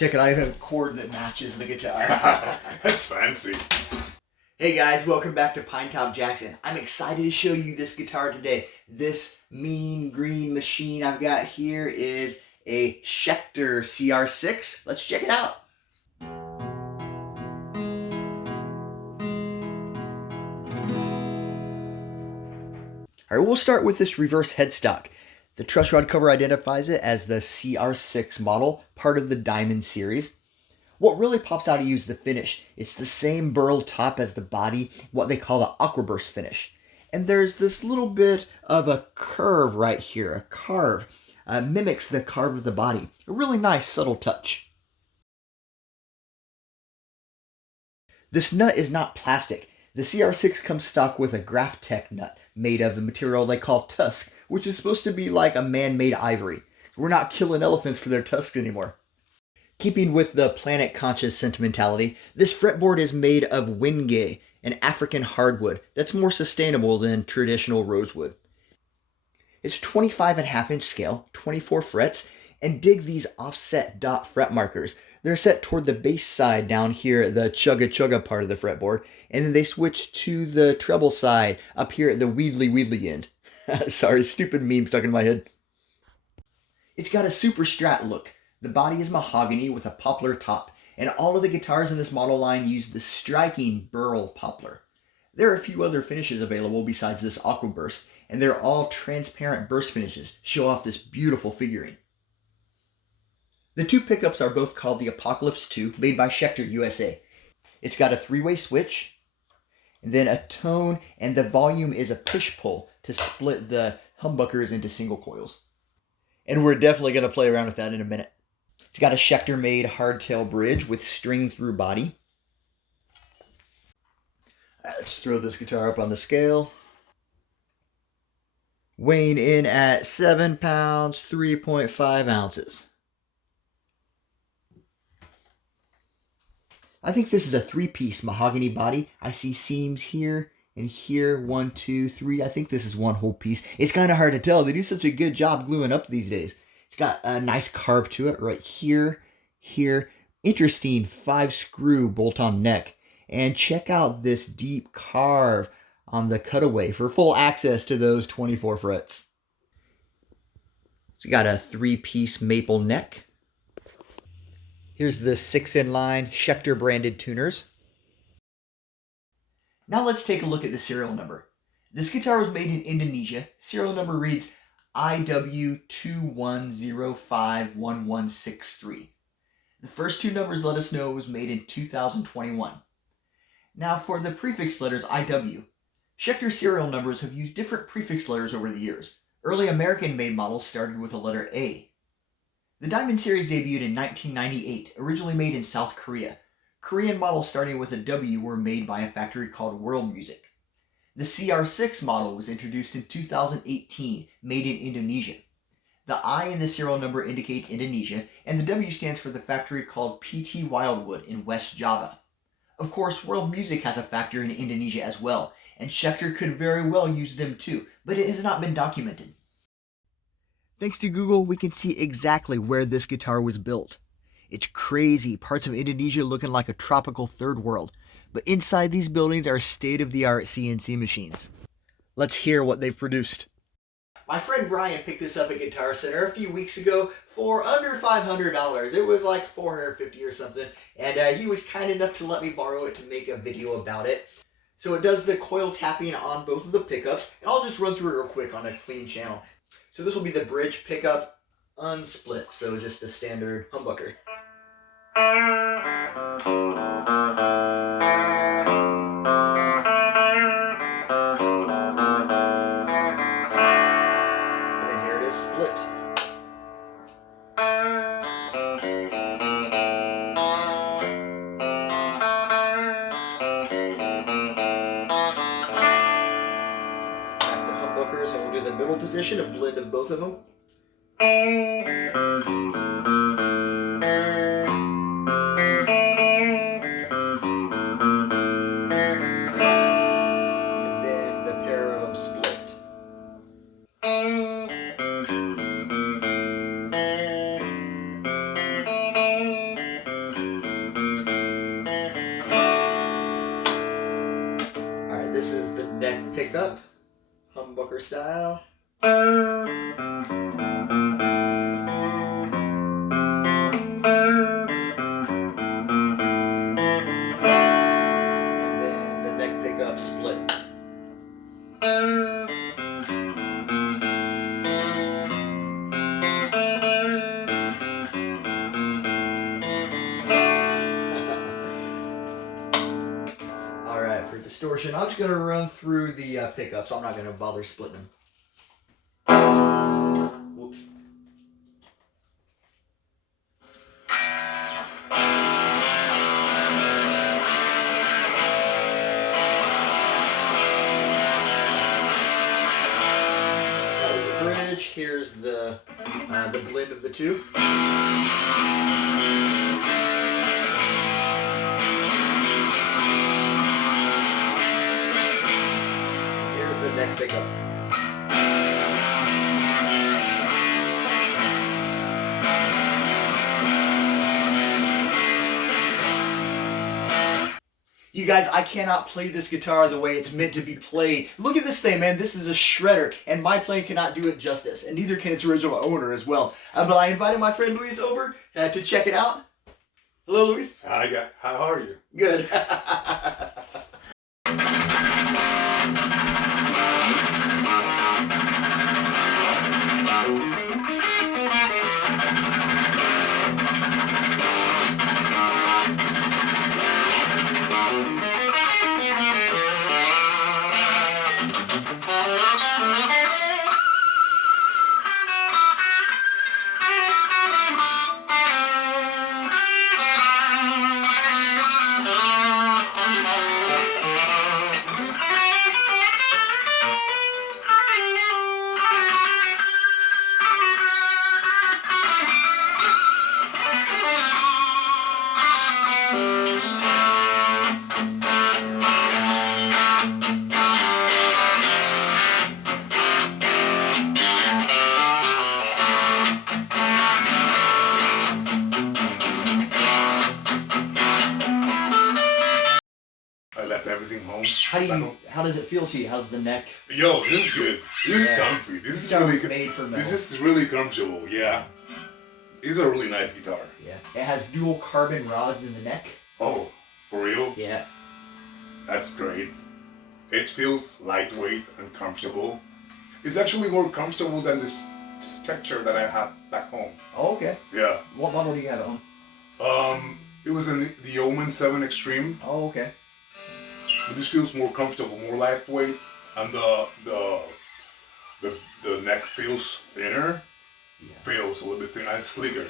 Check it, I have a cord that matches the guitar. That's fancy. Hey guys, welcome back to Pinetop Jackson. I'm excited to show you this guitar today. This mean green machine I've got here is a Schecter CR-6. Let's check it out. Alright, we'll start with this reverse headstock. The truss rod cover identifies it as the CR-6 model, part of the Diamond Series. What really pops out at you is the finish. It's the same burl top as the body, what they call the aquaburst finish. And there's this little bit of a curve right here, a carve. Mimics the carve of the body. A really nice subtle touch. This nut is not plastic. The CR-6 comes stock with a Graphtec nut made of the material they call tusk, which is supposed to be like a man-made ivory. We're not killing elephants for their tusks anymore. Keeping with the planet-conscious sentimentality, this fretboard is made of wenge, an African hardwood that's more sustainable than traditional rosewood. It's 25.5-inch scale, 24 frets, and dig these offset dot fret markers. They're set toward the bass side down here, the chugga-chugga part of the fretboard, and then they switch to the treble side up here at the wheedly end. Sorry, stupid meme stuck in my head. It's got a super strat look. The body is mahogany with a poplar top, and all of the guitars in this model line use the striking burl poplar. There are a few other finishes available besides this aquaburst, and they're all transparent burst finishes to show off this beautiful figurine. The two pickups are both called the Apocalypse 2, made by Schecter USA. It's got a 3-way switch, and then a tone, and the volume is a push-pull to split the humbuckers into single coils. And we're definitely going to play around with that in a minute. It's got a Schecter-made hardtail bridge with string-through body. All right, let's throw this guitar up on the scale. Weighing in at 7 pounds, 3.5 ounces. I think this is a 3-piece mahogany body. I see seams here and here, 1, 2, 3. I think this is one whole piece. It's kind of hard to tell. They do such a good job gluing up these days. It's got a nice carve to it right here, here. Interesting 5-screw bolt-on neck. And check out this deep carve on the cutaway for full access to those 24 frets. It's got a 3-piece maple neck. Here's the 6-in-line Schecter branded tuners. Now let's take a look at the serial number. This guitar was made in Indonesia. Serial number reads IW21051163. The first two numbers let us know it was made in 2021. Now for the prefix letters IW. Schecter serial numbers have used different prefix letters over the years. Early American-made models started with the letter A. The Diamond Series debuted in 1998, originally made in South Korea. Korean models starting with a W were made by a factory called World Music. The CR-6 model was introduced in 2018, made in Indonesia. The I in the serial number indicates Indonesia, and the W stands for the factory called PT Wildwood in West Java. Of course, World Music has a factory in Indonesia as well, and Schecter could very well use them too, but it has not been documented. Thanks to Google, we can see exactly where this guitar was built. It's crazy, parts of Indonesia looking like a tropical third world, but inside these buildings are state-of-the-art CNC machines. Let's hear what they've produced. My friend Brion picked this up at Guitar Center a few weeks ago for under $500. It was like $450 or something, and he was kind enough to let me borrow it to make a video about it. So it does the coil tapping on both of the pickups, and I'll just run through it real quick on a clean channel. So this will be the bridge pickup unsplit, so just a standard humbucker. And then here it is split. Back to humbuckers, and we'll do the middle position, a blend of both of them. This is the neck pickup, humbucker style. And then the neck pickup split. Alright, for distortion, I'm just going to run through the pickups. I'm not going to bother splitting them. Whoops. That was the bridge. Here's the blend of the two. Here's the neck pickup. You guys, I cannot play this guitar the way it's meant to be played. Look at this thing, man. This is a shredder, and my playing cannot do it justice, and neither can its original owner as well. But I invited my friend Luis over to check it out. Hello, Luis. Hi, how are you? Good. Everything home. How does it feel to you? How's the neck? Yo, this is good. This is comfy. This is really made for metal. This is really comfortable. Yeah, it's a really nice guitar. Yeah, it has dual carbon rods in the neck. Oh, for real? Yeah, that's great. It feels lightweight and comfortable. It's actually more comfortable than this Schecter that I have back home. Oh, okay. Yeah. What model do you have at home? It was the Omen 7 Extreme. Oh, okay. But this feels more comfortable, more lightweight, and the neck feels thinner. Yeah. Feels a little bit thinner and slicker.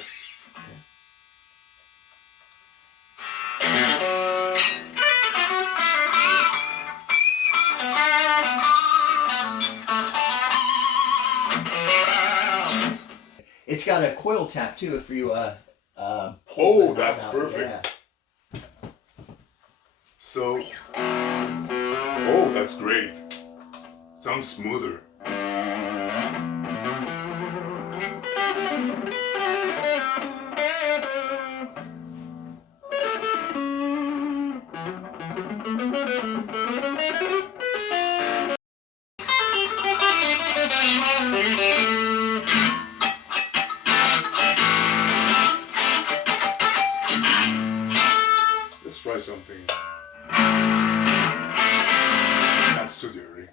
Okay. It's got a coil tap too. If you oh, that's perfect. Yeah. So, oh, that's great. Sounds smoother. Let's try something. That's too dirty.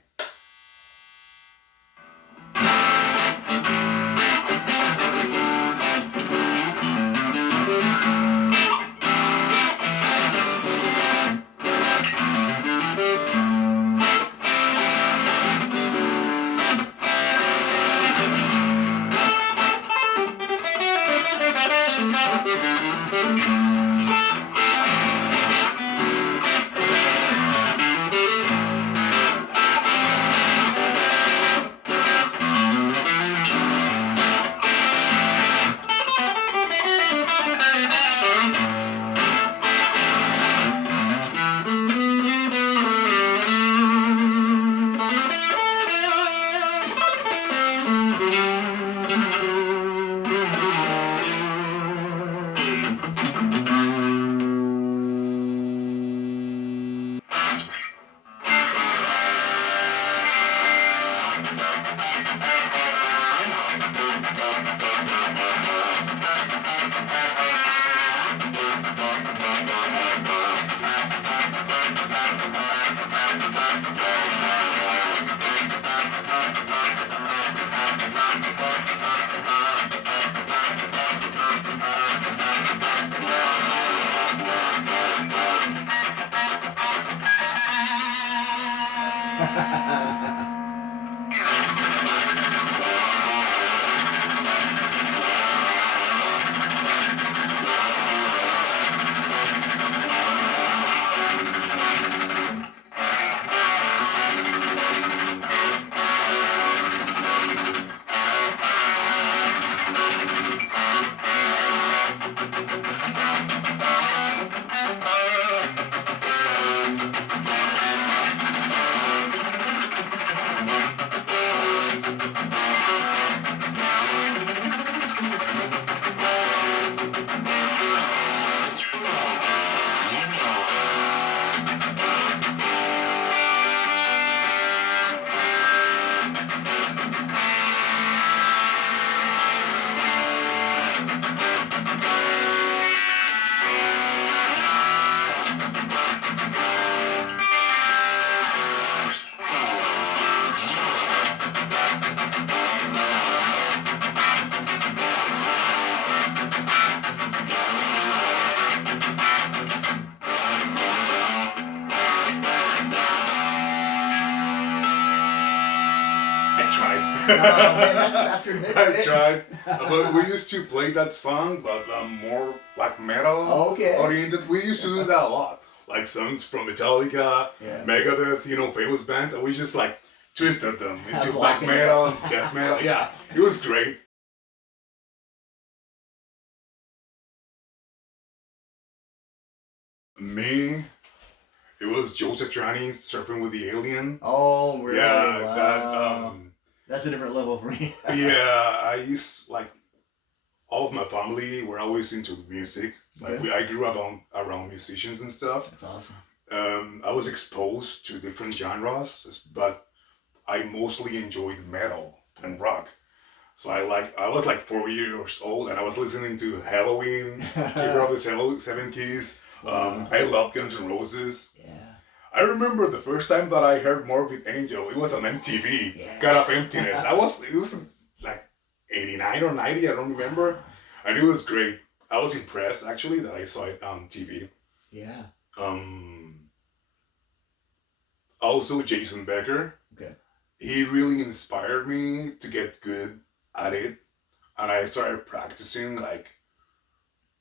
Oh man, that's faster than I tried. But we used to play that song, but more like metal Okay. oriented. We used to do that a lot. Like songs from Metallica, Yeah. Megadeth, famous bands, and we just like twisted them into black Blocking it metal, up. death metal. Yeah, it was great. Me, it was Joe Satriani, Surfing with the Alien. Oh, really? Yeah, Wow. that. That's a different level for me. Yeah, I used like all of my family were always into music. Like Okay. I grew up around musicians and stuff. That's awesome. I was exposed to different genres, but I mostly enjoyed metal and rock. So I was like 4 years old and I was listening to Halloween, Keeper of the Seven Keys. Wow. I loved Guns N' Roses. Yeah. I remember the first time that I heard Morbid Angel. It was on MTV. Yeah. God of Emptiness. It was like 89 or 90. I don't remember, and it was great. I was impressed actually that I saw it on TV. Yeah. Also Jason Becker. Okay. He really inspired me to get good at it, and I started practicing like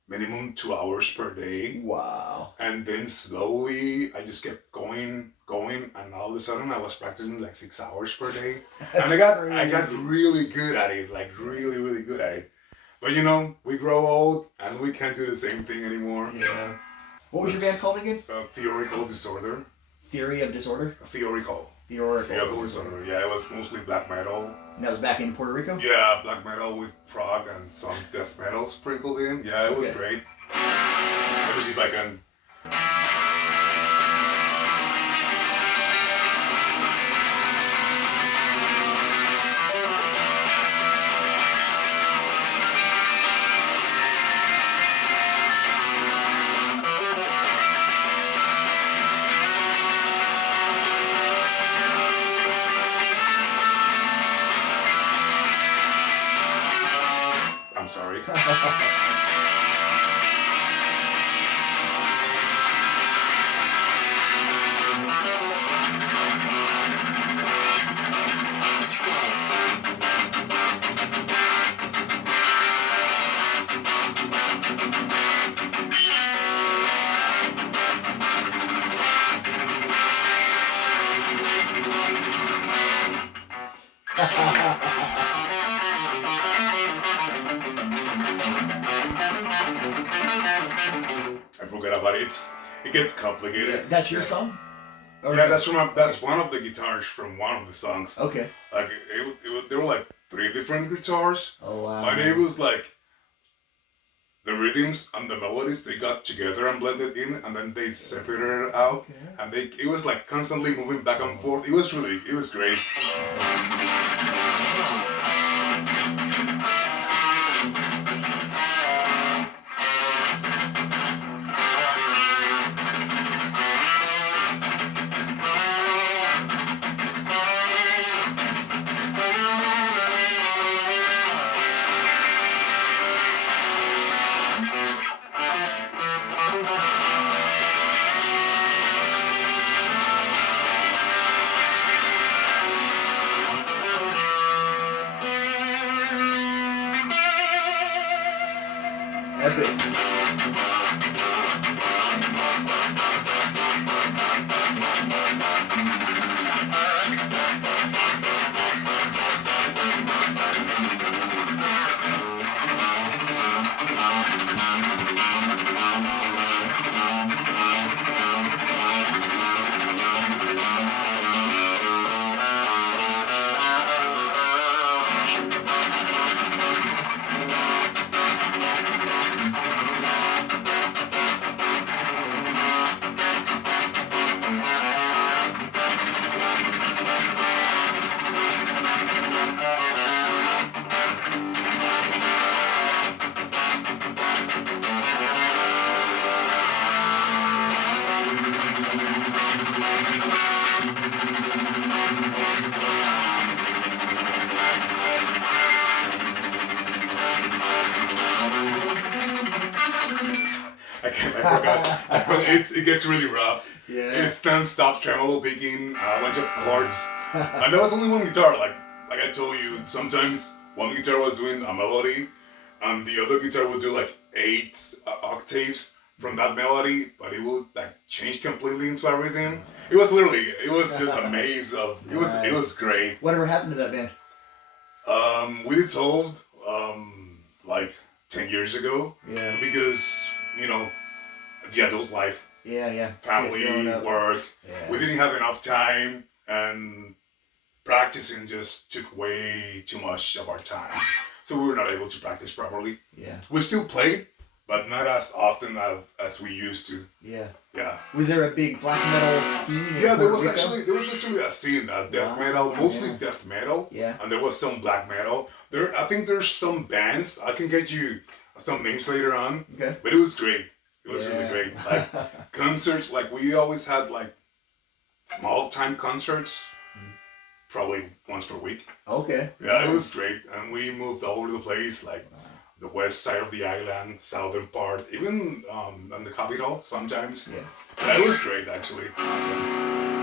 minimum 2 hours per day. Wow. And then slowly I just kept going, and all of a sudden I was practicing like 6 hours per day. That's And I crazy. got really good at it, like really, really good at it. But we grow old and we can't do the same thing anymore. Yeah. What was your band called again? Theoretical Disorder. Theory of Disorder? Theoretical Theoretical Disorder. Yeah, it was mostly black metal. And that was back in Puerto Rico? Yeah, black metal with prog and some death metal sprinkled in. Yeah, it was Okay. great. Let me see if I can. I'm sorry. I forgot about it. It gets complicated. That's your song? Or Yeah, that's one of the guitars from one of the songs. Okay. Like there were like 3 different guitars, Oh wow. and it was like the rhythms and the melodies they got together and blended in, and then they separated it out, Okay. and it was like constantly moving back and forth. It was great. I forgot. It gets really rough. Yeah. It's non-stop tremolo picking, a bunch of chords, and there was only one guitar. Like I told you, sometimes one guitar was doing a melody, and the other guitar would do like 8 octaves from that melody, but it would like change completely into everything. It was just a maze of. It was great. Whatever happened to that band? We dissolved like 10 years ago. Yeah. Because the adult life, Yeah. family, work. Yeah. We didn't have enough time, and practicing just took way too much of our time. So we were not able to practice properly. Yeah. We still played, but not as often as we used to. Yeah. Yeah. Was there a big black metal scene? Yeah, in there Puerto was Rico? actually a scene, death Wow, metal, mostly yeah. death metal. Yeah. And there was some black metal. I think there's some bands. I can get you some names later on. Okay. But it was great. It was really Yeah. great. Like concerts, like we always had like small time concerts, probably once per week. Okay. Yeah, it was great. And we moved all over the place, like Wow. the west side of the island, southern part, even on the capital sometimes. Yeah. Yeah, it was great actually. Awesome.